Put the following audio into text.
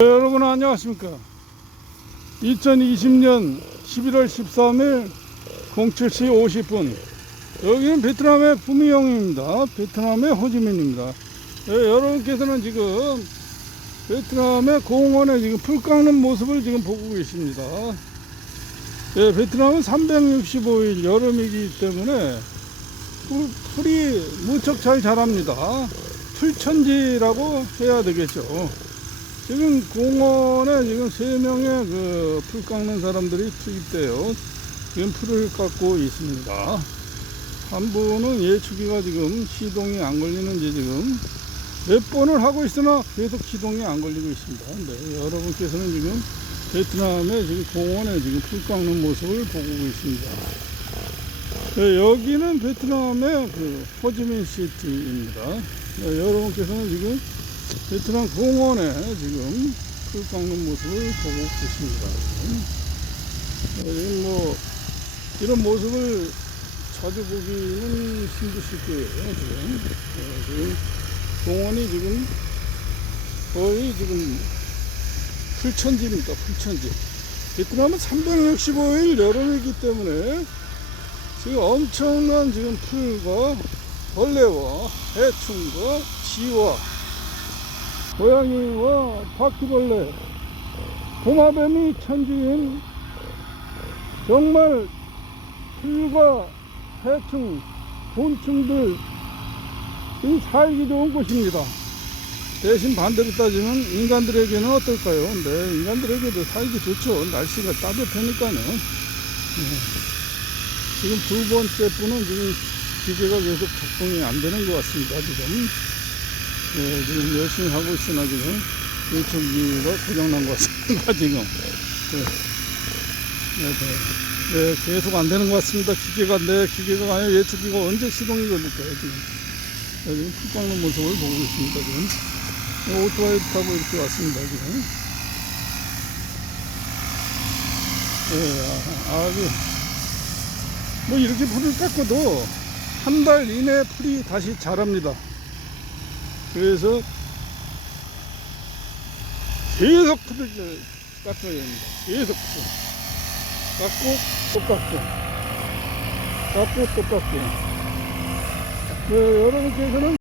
네, 여러분 안녕하십니까? 2020년 11월 13일 07시 50분. 여기는 베트남의 부미영입니다. 베트남의 호지민입니다. 네, 여러분께서는 지금 베트남의 공원에 지금 풀 깎는 모습을 지금 보고 계십니다. 네, 베트남은 365일 여름이기 때문에 풀, 풀이 무척 잘 자랍니다. 풀천지라고 해야 되겠죠 지금 공원에 지금 세 명의 그 풀 깎는 사람들이 투입되어 지금 풀을 깎고 있습니다. 한 분은 예추기가 지금 시동이 안 걸리는지 지금 몇 번을 하고 있으나 계속 시동이 안 걸리고 있습니다. 네, 여러분께서는 지금 베트남의 지금 공원에 지금 풀 깎는 모습을 보고 있습니다. 네, 여기는 베트남의 그 호지민 시티입니다. 네, 여러분께서는 지금 베트남 공원에 지금 풀 깎는 모습을 보고 계십니다. 여기 뭐 이런 모습을 자주 보기는 힘드실 거예요. 지금, 어, 지금 공원이 지금 거의 지금 풀천지입니다. 풀천지. 베트남은 365일 여름이기 때문에 지금 엄청난 지금 풀과 벌레와 해충과 쥐와 고양이와 바퀴벌레, 도마뱀이 천지인 정말 풀과 해충, 곤충들 이 살기 좋은 곳입니다. 대신 반대로 따지면 인간들에게는 어떨까요? 네, 인간들에게도 살기 좋죠. 날씨가 따뜻하니까요. 네. 지금 두 번째 분은 지금 기계가 계속 작동이 안 되는 것 같습니다. 지금. 네, 지금 열심히 하고 있으나 지금 요청기가 고장난 것 같습니다 지금. 네. 네, 네. 네, 계속 안 되는 것 같습니다. 기계가 네 기계가 아니라 예측기가 언제 시동이 걸릴까요 지금? 네, 지금 풀 깎는 모습을 보고 있습니다 지금. 네, 오토바이 타고 이렇게 왔습니다 지금. 네, 아, 아주. 뭐 이렇게 풀을 깎아도 한 달 이내 풀이 다시 자랍니다 그래서 계속 풀을 깎아야 됩니다. 계속 풀. 깎고 또 깎고 깎고 또 깎고 네, 여러분께서는